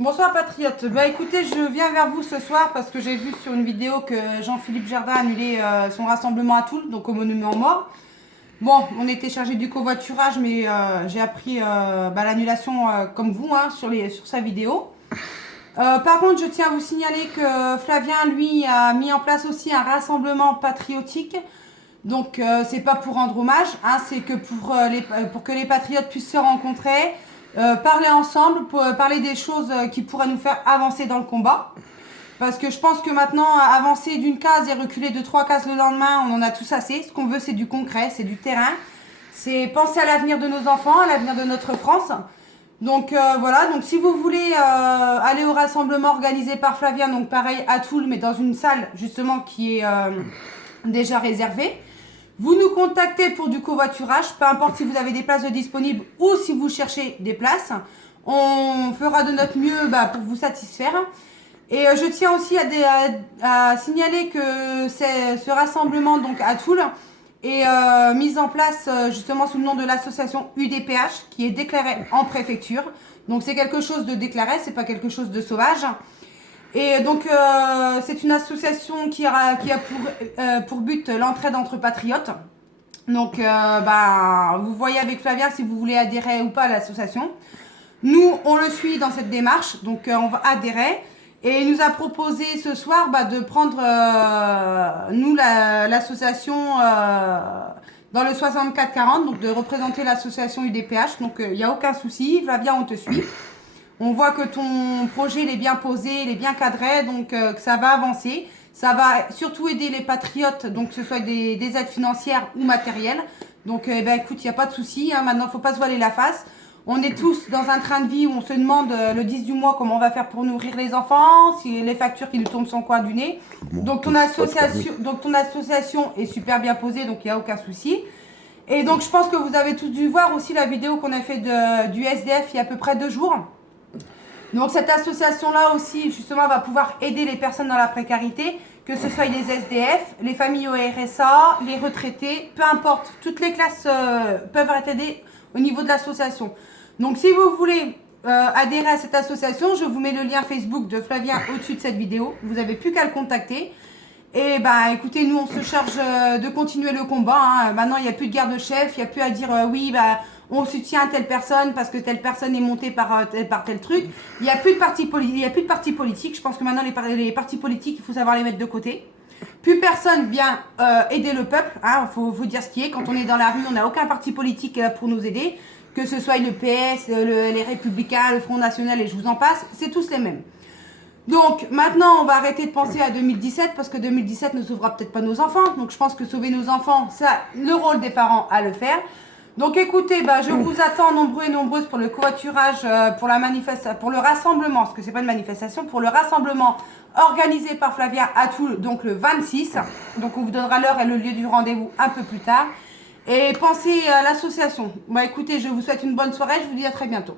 Bonsoir patriote. Bah écoutez, je viens vers vous ce soir parce que j'ai vu sur une vidéo que Jean-Philippe Jardin a annulé son rassemblement à Toul, donc au Monument Mort. Bon, on était chargé du covoiturage, mais j'ai appris l'annulation comme vous sur sa vidéo. Par contre, je tiens à vous signaler que Flavien, lui, a mis en place aussi un rassemblement patriotique. Donc, c'est pas pour rendre hommage, hein, c'est que pour que les patriotes puissent se rencontrer, parler ensemble, parler des choses qui pourraient nous faire avancer dans le combat. Parce que je pense que maintenant, avancer d'une case et reculer de 3 cases le lendemain, on en a tous assez. Ce qu'on veut, c'est du concret, c'est du terrain. C'est penser à l'avenir de nos enfants, à l'avenir de notre France. Donc voilà, donc si vous voulez aller au rassemblement organisé par Flavien, donc pareil à Toul, mais dans une salle justement qui est déjà réservée, vous nous contactez pour du covoiturage, peu importe si vous avez des places de disponibles ou si vous cherchez des places. On fera de notre mieux pour vous satisfaire. Et je tiens aussi à signaler que ce rassemblement donc à Toul est mis en place justement sous le nom de l'association UDPH qui est déclarée en préfecture. Donc c'est quelque chose de déclaré, c'est pas quelque chose de sauvage. Et donc c'est une association qui a pour but l'entraide entre patriotes. Donc vous voyez avec Flavien si vous voulez adhérer ou pas à l'association. Nous, on le suit dans cette démarche, donc on va adhérer. Et il nous a proposé ce soir de prendre, nous, l'association dans le 64-40, donc de représenter l'association UDPH. Donc il n'y a aucun souci, Flavien, on te suit. On voit que ton projet il est bien posé, il est bien cadré, donc que ça va avancer. Ça va surtout aider les patriotes, donc que ce soit des aides financières ou matérielles. Donc écoute, il n'y a pas de souci, hein, maintenant il ne faut pas se voiler la face. On est tous dans un train de vie où on se demande le 10 du mois comment on va faire pour nourrir les enfants, si les factures qui nous tombent sur le coin du nez. Donc ton association est super bien posée, donc il n'y a aucun souci. Et donc je pense que vous avez tous dû voir aussi la vidéo qu'on a fait du SDF il y a à peu près 2 jours. Donc cette association-là aussi, justement, va pouvoir aider les personnes dans la précarité, que ce soit les SDF, les familles au RSA, les retraités, peu importe, toutes les classes peuvent être aidées au niveau de l'association. Donc si vous voulez adhérer à cette association, je vous mets le lien Facebook de Flavien au-dessus de cette vidéo. Vous n'avez plus qu'à le contacter. Et écoutez, nous on se charge de continuer le combat. Hein. Maintenant, il n'y a plus de guerre de chef, il n'y a plus à dire on soutient telle personne parce que telle personne est montée par tel truc. Il n'y a plus de parti politique. Je pense que maintenant les partis politiques, il faut savoir les mettre de côté. Plus personne vient aider le peuple. Il faut vous dire ce qui est. Quand on est dans la rue, on n'a aucun parti politique pour nous aider. Que ce soit le PS, les Républicains, le Front National et je vous en passe, c'est tous les mêmes. Donc maintenant, on va arrêter de penser à 2017 parce que 2017 ne sauvera peut-être pas nos enfants. Donc je pense que sauver nos enfants, c'est le rôle des parents à le faire. Donc écoutez, je vous attends nombreux et nombreuses pour le covoiturage, pour le rassemblement, parce que c'est pas une manifestation, pour le rassemblement organisé par Flavien à Toul, donc le 26. Donc on vous donnera l'heure et le lieu du rendez-vous un peu plus tard. Et pensez à l'association. Écoutez, je vous souhaite une bonne soirée, je vous dis à très bientôt.